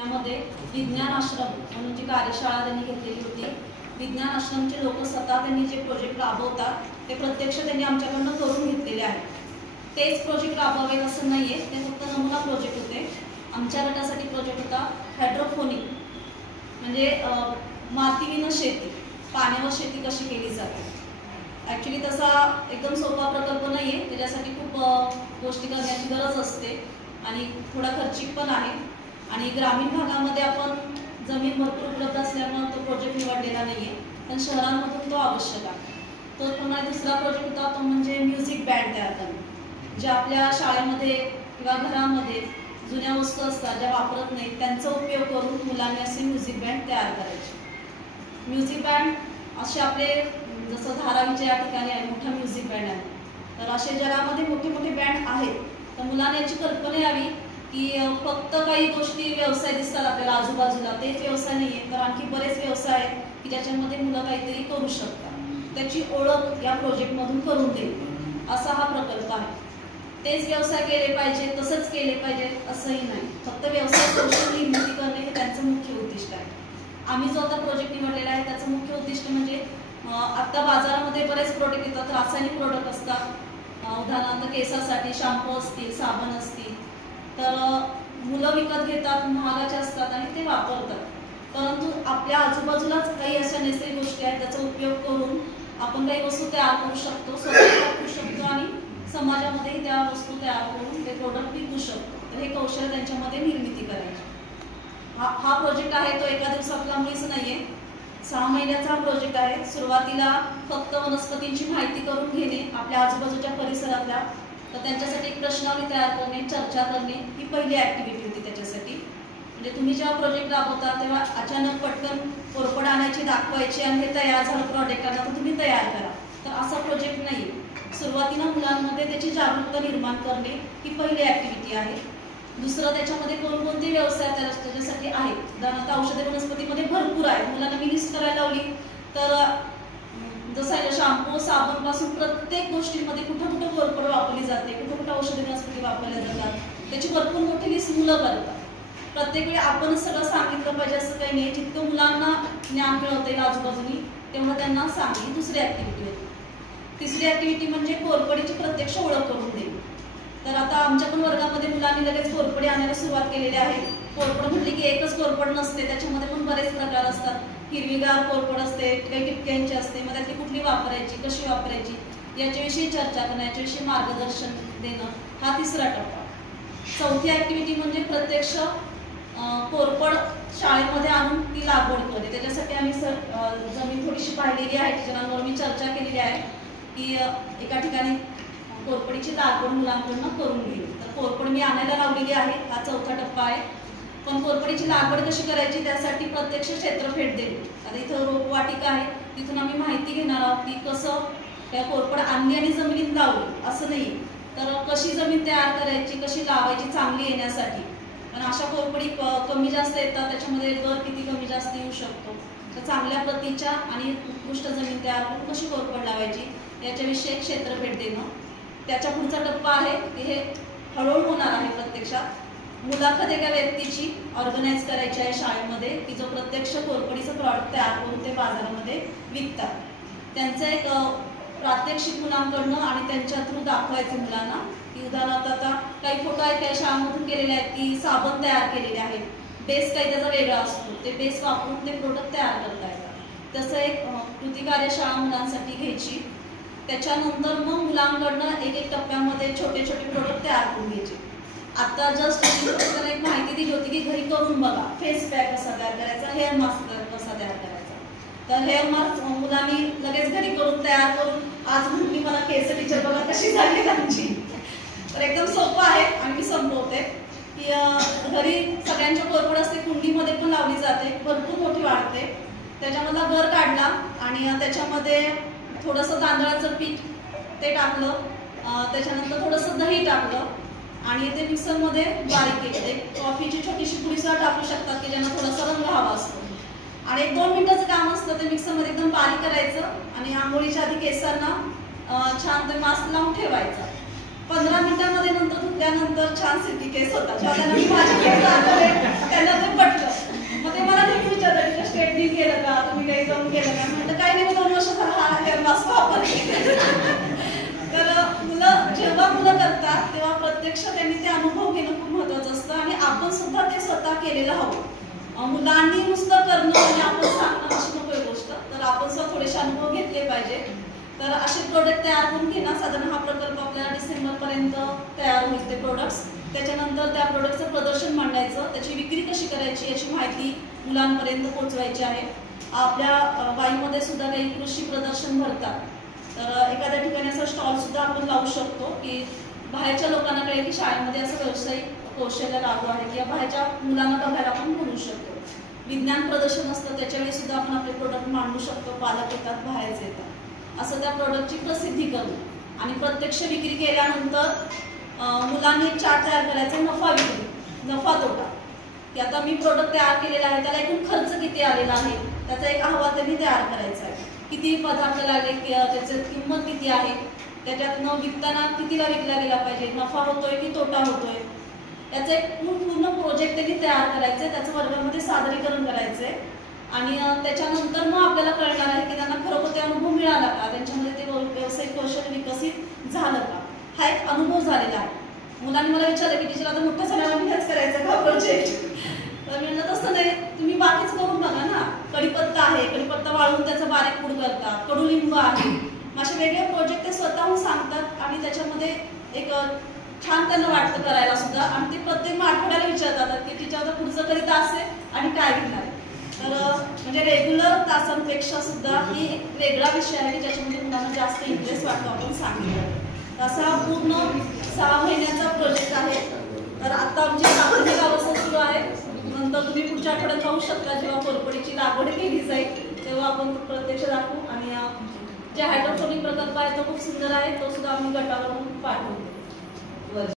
पुण्यामध्ये विज्ञान आश्रम म्हणून जी कार्यशाळा त्यांनी घेतलेली होती, विज्ञान आश्रमचे लोक स्वतः त्यांनी जे प्रोजेक्ट राबवतात ते प्रत्यक्ष त्यांनी आमच्याकडून करून घेतलेले आहेत. तेच प्रोजेक्ट राबवावेत असं नाही आहे, ते फक्त नमुना प्रोजेक्ट होते. आमच्या गटासाठी प्रोजेक्ट होता हायड्रोपोनिक, म्हणजे मातीविना शेती, पाण्यावर शेती कशी केली जाते. ॲक्च्युली तसा एकदम सोपा प्रकल्प नाही आहे, त्याच्यासाठी खूप गोष्टी करण्याची गरज असते आणि थोडा खर्चिक पण आहे. आणि ग्रामीण भागामध्ये आपण जमीन भरपूर उपलब्ध असल्यामुळे तो प्रोजेक्ट निवडलेला नाही आहे, पण शहरांमधून तो आवश्यक आहे. तो पुन्हा दुसरा प्रोजेक्ट होता, तो म्हणजे म्युझिक बँड तयार करणे. जे आपल्या शाळेमध्ये किंवा घरामध्ये जुन्या वस्तू असतात ज्या वापरत नाहीत त्यांचा उपयोग करून मुलांनी असे म्युझिक बँड तयार करायचे. म्युझिक बँड असे आपले जसं धारावीच्या या ठिकाणी आहे मोठा म्युझिक बँड आहे, तर असे जगामध्ये मोठे मोठे बँड आहेत. तर मुलांना याची कल्पना यावी की फक्त काही गोष्टी व्यवसाय दिसतात आपल्याला आजूबाजूला, तेच व्यवसाय नाही आहे, तर आणखी बरेच व्यवसाय आहेत की ज्याच्यामध्ये मुलं काहीतरी करू शकतात. त्याची ओळख या प्रोजेक्टमधून करून देईल असा हा प्रकल्प आहे. तेच व्यवसाय केले पाहिजे, तसंच केले पाहिजे असंही नाही, फक्त व्यवसाय कौशल्य निर्मिती करणे हे त्यांचं मुख्य उद्दिष्ट आहे. आम्ही जो आता प्रोजेक्ट निवडलेला आहे त्याचं मुख्य उद्दिष्ट म्हणजे आत्ता बाजारामध्ये बरेच प्रोडक्ट येतात, रासायनिक प्रोडक्ट असतात. उदाहरणार्थ केसासाठी शॅम्पू असतील, साबण असतील, तर मुलं विकत घेतात, महागाचे असतात आणि ते वापरतात. परंतु आपल्या आजूबाजूलाच काही अशा नैसर्गिक गोष्टी आहेत त्याचा उपयोग करून आपण काही वस्तू तयार करू शकतो, स्वतः वापरू शकतो आणि समाजामध्येही त्या वस्तू तयार करून ते प्रोडक्ट विकू शकतो. तर हे कौशल्य त्यांच्यामध्ये निर्मिती करायची. हा प्रोजेक्ट आहे तो एका दिवसातला मुळीच नाही आहे, 6 महिन्याचा प्रोजेक्ट आहे. सुरुवातीला फक्त वनस्पतींची माहिती करून घेणे आपल्या आजूबाजूच्या परिसरातल्या, तर त्यांच्यासाठी एक प्रश्नावली तयार करणे, चर्चा करणे ही पहिली ॲक्टिव्हिटी होती त्याच्यासाठी. म्हणजे तुम्ही जेव्हा प्रोजेक्ट राबवता तेव्हा अचानक पटकन कोरपड आणायची, दाखवायची आणि हे तयार झालं प्रोडक्ट आला तर तुम्ही तयार करा, तर असा प्रोजेक्ट नाही. सुरुवातीला मुलांमध्ये त्याची जागरूकता निर्माण करणे ही पहिली ॲक्टिव्हिटी आहे. दुसरं त्याच्यामध्ये कोणकोणते व्यवसाय त्याच्यासाठी आहेत. उदाहरणार्थ औषधी वनस्पतीमध्ये भरपूर आहेत, मुलांना मी लिस्ट करायला लावली तर जसं आहे शॅम्पू साबण पासून प्रत्येक गोष्टींमध्ये कुठं कुठं कोरपड वापरली जाते, कुठं कुठं औषधी वनस्पती वापरल्या जातात, त्याची भरपूर मोठी लिस्ट मुलं करतात. प्रत्येक वेळी आपणच सगळं सांगितलं पाहिजे असं काही नाही, जितकं मुलांना ज्ञान मिळवता येईल आजूबाजूनी तेवढं त्यांना सांगली. दुसरी ॲक्टिव्हिटी होती. तिसरी ॲक्टिव्हिटी म्हणजे कोरपडीची प्रत्यक्ष ओळख करून देईल. तर आता आमच्या पण वर्गामध्ये मुलांनी लगेच कोरपडी आणायला सुरुवात केलेली आहे. कोरपड म्हटली की एकच कोरपड नसते, त्याच्यामध्ये पण बरेच प्रकार असतात. हिरवीगार कोरपड असते, काही टिपक्यांची असते, मग त्यातली कुठली वापरायची, कशी वापरायची याच्याविषयी चर्चा करणं, याच्याविषयी मार्गदर्शन देणं हा तिसरा टप्पा. चौथी ॲक्टिव्हिटी म्हणजे प्रत्यक्ष कोरपड शाळेमध्ये आणून ती लागवड करणे. त्याच्यासाठी आम्ही जमीन थोडीशी पाहिलेली आहे, टीचरांवर मी चर्चा केलेली आहे की एका ठिकाणी कोरपडीची लागवड मुलांकडून करून घेऊ. तर कोरपड मी आणायला लावलेली आहे, हा चौथा टप्पा आहे. पण कोरपडीची लागवड कशी करायची त्यासाठी प्रत्यक्ष क्षेत्रफेट देऊ. आता इथं रोपवाटिका आहे, तिथून आम्ही माहिती घेणार आहोत की कसं त्या कोरपड आणली आणि जमिनीत लावली असं नाही, तर कशी जमीन तयार करायची, कशी लावायची चांगली येण्यासाठी. पण अशा कोरपडी कमी जास्त येतात, त्याच्यामध्ये दर किती कमी जास्त येऊ शकतो. तर चांगल्या प्रतीच्या आणि उत्कृष्ट जमीन तयार करून कशी कोरपड लावायची याच्याविषयी एक क्षेत्रफेट देणं. त्याच्या पुढचा टप्पा आहे की हे हळूहळू होणार आहे. प्रत्यक्षात मुलाखत एका व्यक्तीची ऑर्गनाईज करायची आहे शाळेमध्ये की जो प्रत्यक्ष कोरपडीचं प्रॉडक्ट तयार करून ते बाजारामध्ये विकतात. त्यांचं एक प्रात्यक्षिक मुलांकडनं आणि त्यांच्या थ्रू दाखवायचं मुलांना की उदाहरणार्थ आता काही फोटो आहेत काही शाळांमधून केलेले आहेत की साबण तयार केलेले आहेत, बेस काही त्याचा वेगळा असतो, ते बेस वापरून ते प्रोडक्ट तयार करता येतात. तसं एक कृती कार्यशाळा मुलांसाठी घ्यायची. त्याच्यानंतर मग मुलांकडनं एक एक टप्प्यामध्ये छोटे छोटे प्रोडक्ट तयार करून घ्यायचे. आता जस्ट एक माहिती दिली होती की घरी करून बघा, फेस पॅक कसा तयार करायचा, हेअर मास्क कसा तयार करायचा. तर हेअर मास्क मुलांनी लगेच घरी करून तयार करून आज म्हटली मला केस टीचर बघा कशी झाली आमची. तर एकदम सोपं आहे आणि मी संपवते की घरी सगळ्यांच्या कोरपड असते, कुंडीमध्ये पण लावली जाते, भरपूर मोठी वाढते. त्याच्यामधला गर काढला आणि त्याच्यामध्ये थोडंसं तांदळाचं पीठ ते टाकलं, त्याच्यानंतर थोडंसं दही टाकलं आणि ते मिक्सरमध्ये बारीक केलं. कॉफीची छोटीशी पुडीसुद्धा टाकू शकतात की ज्यांना थोडासा रंग हवा असतो. आणि 1-2 मिनिटाचं काम असतं, ते मिक्सरमध्ये एकदम बारीक करायचं आणि आंघोळीच्या आधी केसांना छान ते मास्क लावून ठेवायचा. 15 मिनिटांमध्ये नंतर धुतल्यानंतर छान सिल्की केस होतात. त्यांना ते पटकन प्रत्यक्ष त्यांनी ते अनुभव घेणं खूप महत्त्वाचं असतं आणि आपण सुद्धा ते स्वतः केलेलं हवं. मुलांनी नुसतं करणं आणि आपण सांगणं अशी नको गोष्ट, तर आपण स्वतः थोडेसे अनुभव घेतले पाहिजे. तर असे प्रोडक्ट तयार करून घेणं, साधारण हा प्रकल्प आपल्याला डिसेंबरपर्यंत तयार होईल ते प्रोडक्ट्स. त्याच्यानंतर त्या प्रोडक्टचं प्रदर्शन मांडायचं, त्याची विक्री कशी करायची याची माहिती मुलांपर्यंत पोहोचवायची आहे. आपल्या वाईमध्ये सुद्धा काही कृषी प्रदर्शन भरतात, तर एखाद्या ठिकाणी असं स्टॉल सुद्धा आपण लावू शकतो की बाहेरच्या लोकांना कळेल की शाळेमध्ये असं व्यावसायिक कौशल्य लागू आहे, किंवा बाहेरच्या मुलांना बघायला आपण बोलू शकतो. विज्ञान प्रदर्शन असतं, त्याच्यावेळी सुद्धा आपण आपले प्रोडक्ट मांडू शकतो. पालक येतात, बाहेरचे येतात, असं त्या प्रोडक्टची प्रसिद्धी करू. आणि प्रत्यक्ष विक्री केल्यानंतर मुलांनी एक चार्ट तयार करायचा, नफा विक्री, नफा तोटा, की आता मी प्रोडक्ट तयार केलेला आहे, त्याला एकूण खर्च किती आलेला आहे, त्याचा एक अहवाल त्यांनी तयार करायचा आहे. किती पदार्थ लागले, त्याची किंमत किती आहे, त्याच्यातनं विकताना कितीला विकला गेला पाहिजे, नफा होतोय की तोटा होतोय, याचं एक पूर्ण प्रोजेक्ट त्यांनी तयार करायचं आहे. त्याचं वर्गामध्ये सादरीकरण करायचं आहे. आणि त्याच्यानंतर मग आपल्याला कळणार आहे की त्यांना खरोखर ते अनुभव मिळाला का, त्यांच्यामध्ये ते व्यावसायिक कौशल्य विकसित झालं का, हा एक अनुभव झालेला आहे. मुलांनी मला विचारलं की टीचर आता मोठं झाल्यावर मी हेच करायचं का प्रोजेक्ट, तर म्हणलं तसं नाही, तुम्ही बाकीच करून बघा ना. कढीपत्ता आहे, कढीपत्ता वाळून त्याचा बारीक पूड करतात, कडुलिंब आहे, असे वेगळे प्रोजेक्ट ते स्वतःहून सांगतात आणि त्याच्यामध्ये एक छान त्यांना वाटतं करायला सुद्धा. आणि ते प्रत्येक आठवड्याला विचारतात की टीचर आता पुढचं कधी तास आहे आणि काय घेणार आहे. तर म्हणजे रेग्युलर तासांपेक्षा सुद्धा ही एक वेगळा विषय आहे की ज्याच्यामध्ये मुलांना जास्त इंटरेस्ट वाटतो आपण सांगितलं. असा पूर्ण 6 महिन्याचा प्रोजेक्ट आहे. तर आता आमची प्राथमिक अवस्था सुरू आहे, नंतर तुम्ही पुढच्या आठवड्यात पाहू शकता जेव्हा कोरपडीची लागवड केली जाईल तेव्हा आपण प्रत्यक्ष दाखवू. आणि जे हायड्रोपोनिक प्रकल्प आहे तो खूप सुंदर आहे, तो सुद्धा आम्ही गटावरून पाठवतो.